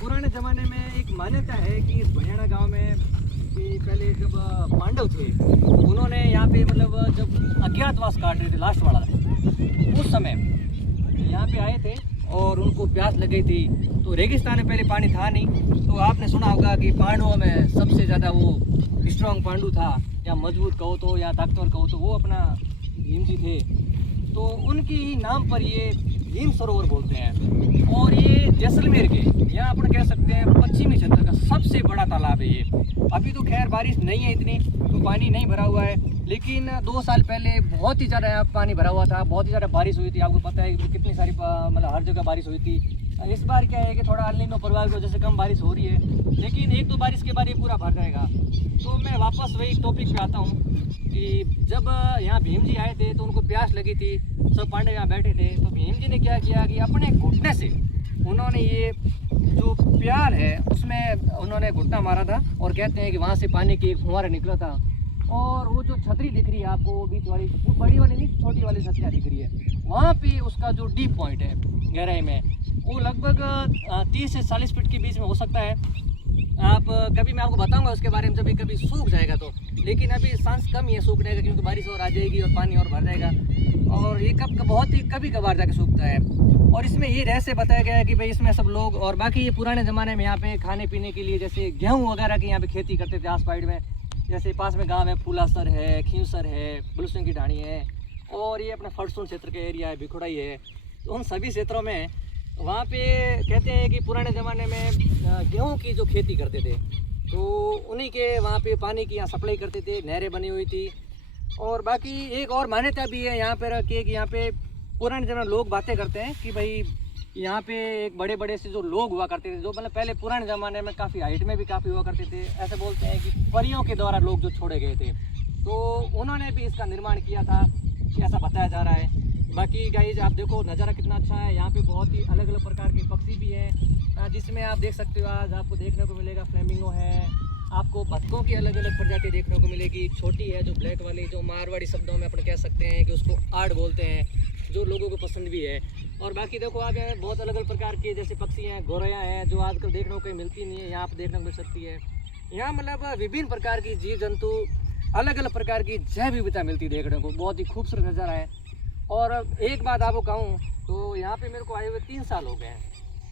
पुराने ज़माने में एक मान्यता है कि इस भड़ियाना गांव में कि पहले जब पांडव थे, उन्होंने यहाँ पे मतलब जब अज्ञातवास काट रहे थे लास्ट वाला, उस समय यहाँ पे आए थे और उनको प्यास लग गई थी। तो रेगिस्तान में पहले पानी था नहीं, तो आपने सुना होगा कि पांडवों में सबसे ज़्यादा वो स्ट्रॉन्ग पांडु था, या मजबूत कहो तो या ताकतवर कहो तो वो अपना भीम जी थे। तो उनकी ही नाम पर ये भीम सरोवर बोलते हैं। और ये जैसलमेर के यहाँ अपन कह सकते हैं पश्चिमी क्षेत्र का सबसे बड़ा तालाब है ये। अभी तो खैर बारिश नहीं है इतनी, तो पानी नहीं भरा हुआ है, लेकिन 2 साल पहले बहुत ही ज़्यादा यहाँ पानी भरा हुआ था, बहुत ही ज़्यादा बारिश हुई थी। आपको पता है कि कितनी सारी मतलब हर जगह बारिश हुई थी। इस बार क्या है कि थोड़ा अल नीनो प्रभाव की वजह से कम बारिश हो रही है, लेकिन 1-2 बारिश के बाद ये पूरा भर जाएगा। तो मैं वापस वही टॉपिक पे आता हूँ कि जब यहाँ भीम जी आए थे तो उनको प्यास लगी थी, सब पांडव यहाँ बैठे थे। तो भीम जी ने क्या किया कि अपने घुटने से उन्होंने ये जो प्यार है उसमें उन्होंने घुटना मारा था, और कहते हैं कि वहाँ से पानी की एक फुहारा निकला था। और वो जो छतरी दिख रही है आपको, वो बीच वाली, वो बड़ी वाली नहीं, छोटी वाली छतरियाँ दिख रही है, वहाँ पे उसका जो डीप पॉइंट है गहराई में, वो लगभग 30 से 40 फीट के बीच में हो सकता है। आप कभी मैं आपको बताऊंगा उसके बारे में जब कभी सूख जाएगा तो, लेकिन अभी चांस कम ही है सूखने का, क्योंकि बारिश और आ जाएगी और पानी और भर जाएगा, और ये बहुत ही कभी कभार जाके सूखता है। और इसमें ये रहस्य बताया गया है कि भाई इसमें सब लोग, और बाकी ये पुराने ज़माने में यहाँ पे खाने पीने के लिए जैसे गेहूँ वगैरह की यहाँ पे खेती करते थे आस साइड में। जैसे पास में गांव है, फूलासर है, खींवसर है, बुलसिंह की ढाणी है, और ये अपना फरसुन क्षेत्र के एरिया है, भिखुड़ाई है। तो उन सभी क्षेत्रों में वहाँ पे कहते हैं कि पुराने ज़माने में गेहूं की जो खेती करते थे, तो उन्हीं के वहाँ पे पानी की यहाँ सप्लाई करते थे, नहरें बनी हुई थी। और बाकी एक और मान्यता भी है यहाँ पर कि यहाँ पे पुराने ज़माने लोग बातें करते हैं कि भाई यहाँ पे एक बड़े बड़े से जो लोग हुआ करते थे, जो मतलब पहले पुराने ज़माने में काफ़ी हाइट में भी काफ़ी हुआ करते थे। ऐसे बोलते हैं कि परियों के द्वारा लोग जो छोड़े गए थे, तो उन्होंने भी इसका निर्माण किया था, ऐसा बताया जा रहा है। बाकी गाइज आप देखो नज़ारा कितना अच्छा है, यहाँ पे बहुत ही अलग अलग प्रकार के पक्षी भी हैं, जिसमें आप देख सकते हो आज आपको देखने को मिलेगा फ्लेमिंगो है, आपको बतखों की अलग अलग प्रजाति देखने को मिलेगी। छोटी है जो ब्लैक वाली, जो मारवाड़ी शब्दों में अपन कह सकते हैं कि उसको आड़ बोलते हैं, जो लोगों को पसंद भी है। और बाकी देखो आप बहुत अलग अलग प्रकार के जैसे पक्षी हैं, गौरैया हैं, जो आजकल देखने को कहीं मिलती नहीं है, यहाँ पर देखने को मिल सकती है। यहाँ मतलब विभिन्न प्रकार की जीव जंतु, अलग अलग प्रकार की जैव विविधता मिलती है देखने को, बहुत ही खूबसूरत नज़ारा है। और एक बात आपको कहूँ तो यहाँ पे मेरे को आए हुए 3 साल हो गए हैं,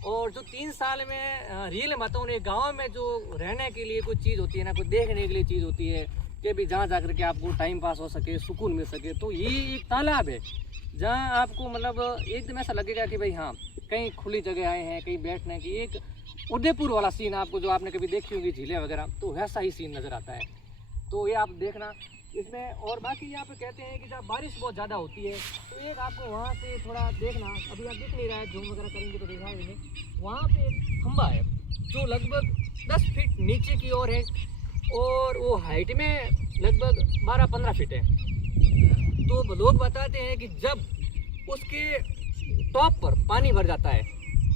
और जो 3 साल में रियल बताऊँ ने गाँव में जो रहने के लिए कोई चीज़ होती है ना, कोई देखने के लिए चीज़ होती है कि भी जहाँ जा कर के आपको टाइम पास हो सके, सुकून मिल सके, तो ये एक तालाब है जहाँ आपको मतलब एकदम ऐसा लगेगा कि भाई हाँ कहीं खुली जगह आए हैं, कहीं बैठने की। एक उदयपुर वाला सीन आपको, जो आपने कभी देखी होगी झीलें वगैरह, तो वैसा ही सीन नज़र आता है। तो ये आप देखना इसमें। और बाकी यहाँ पे कहते हैं कि जब बारिश बहुत ज़्यादा होती है तो एक आपको वहाँ से थोड़ा देखना, अभी आप दिख नहीं रहा है, जूम वगैरह करेंगे तो दिखाएंगे, वहाँ पे एक खंबा है जो लगभग 10 फीट नीचे की ओर है, और वो हाइट में लगभग 12-15 फीट है। तो लोग बताते हैं कि जब उसके टॉप पर पानी भर जाता है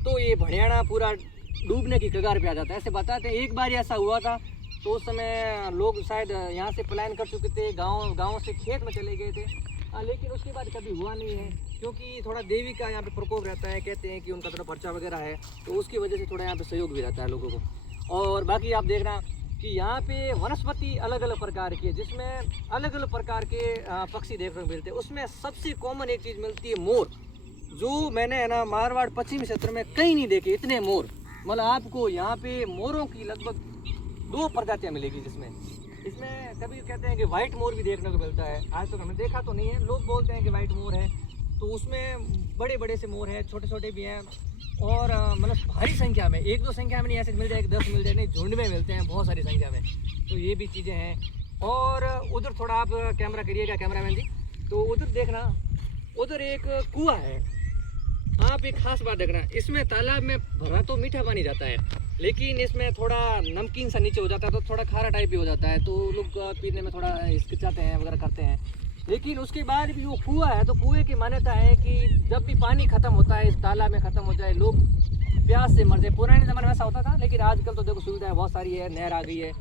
तो ये भड़ियाना पूरा डूबने की कगार पे आ जाता है, ऐसे बताते हैं। एक बार ऐसा हुआ था, तो उस समय लोग शायद यहाँ से पलायन कर चुके थे, गांव से खेत में चले गए थे, लेकिन उसके बाद कभी हुआ नहीं है, क्योंकि थोड़ा देवी का यहाँ पे प्रकोप रहता है। कहते हैं कि उनका थोड़ा पर्चा वगैरह है, तो उसकी वजह से थोड़ा यहाँ पे सहयोग भी रहता है लोगों को। और बाकी आप देखना कि यहाँ पे वनस्पति अलग अलग प्रकार की है, जिसमें अलग अलग प्रकार के पक्षी देखने को मिलते हैं। उसमें सबसे कॉमन एक चीज़ मिलती है मोर, जो मैंने है ना मारवाड़ पश्चिमी क्षेत्र में कहीं नहीं देखे इतने मोर। मतलब आपको यहाँ पे मोरों की लगभग 2 प्रजातियाँ मिलेगी, इसमें कभी कहते हैं कि वाइट मोर भी देखने को मिलता है। आज तक हमने देखा तो नहीं है, लोग बोलते हैं कि वाइट मोर है, तो उसमें बड़े बड़े से मोर हैं, छोटे छोटे भी हैं, और मतलब भारी संख्या में, 1-2 संख्या में नहीं ऐसे मिल जाए, 10 मिल जाए, नहीं झुंड में मिलते हैं बहुत सारी संख्या में। तो ये भी चीज़ें हैं। और उधर थोड़ा आप कैमरा करिएगा कैमरामैन जी, तो उधर देखना, उधर एक कुआं है। आप एक खास बात देखना, इसमें तालाब में भरा तो मीठा पानी जाता है, लेकिन इसमें थोड़ा नमकीन सा नीचे हो जाता है, तो थोड़ा खारा टाइप भी हो जाता है, तो लोग पीने में थोड़ा हिचकिचाते हैं वगैरह करते हैं। लेकिन उसके बाद भी वो कुआं है, तो कुएं की मान्यता है कि जब भी पानी ख़त्म होता है, इस तालाब में ख़त्म हो जाए, लोग प्यास से मर जाए। पुराने ज़माने में ऐसा होता था, लेकिन आजकल तो देखो सुविधाएं बहुत सारी है, नहर आ गई है,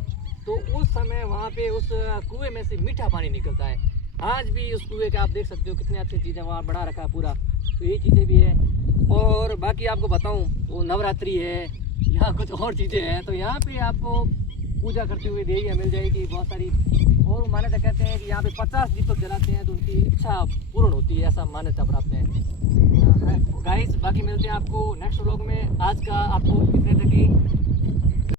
तो उस समय वहाँ पे उस कुएं में से मीठा पानी निकलता है। आज भी उस कुएं का आप देख सकते हो कितनी अच्छी चीज़ें वहाँ बना रखा है पूरा, तो ये चीज़ें भी है। और बाकी आपको बताऊँ तो नवरात्रि है, यहाँ कुछ और चीज़ें हैं। तो यहाँ पे आपको पूजा करते हुए देवियाँ मिल जाएगी बहुत सारी। और मान्यता कहते हैं कि यहाँ पे 50 दीपक जलाते हैं तो उनकी इच्छा पूर्ण होती है, ऐसा मान्यता प्राप्त है। गाइस बाकी मिलते हैं आपको नेक्स्ट व्लॉग में। आज का आपको इतने तक ही